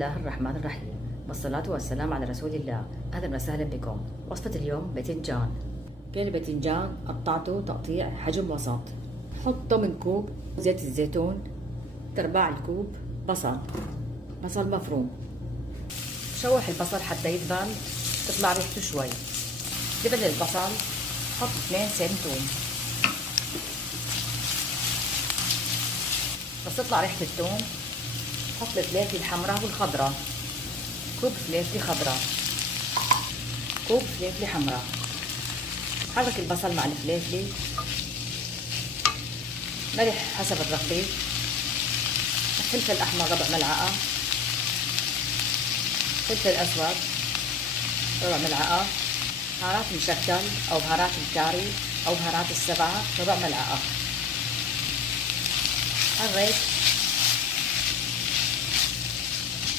الله الرحمن الرحيم، والصلاة والسلام على رسول الله. أهلا وسهلا بكم. وصفة اليوم باذنجان. كيلو الباذنجان قطعته تقطيع حجم وسط. حط 8 كوب زيت الزيتون، 4 الكوب بصل مفروم. شوح البصل حتى يدبل تطلع ريحته شوي. دبل البصل حط 2 سن توم. بس تطلع ريحة الثوم حط الفليفلة الحمراء والخضراء. كوب فليفلة خضراء، كوب فليفلة حمراء. حرك البصل مع الفليفلة. ملح حسب الرغبة. فلفل أحمر ربع ملعقة. فلفل أسود ربع ملعقة. بهارات مشكل أو بهارات الكاري أو بهارات السبعة ربع ملعقة. حرك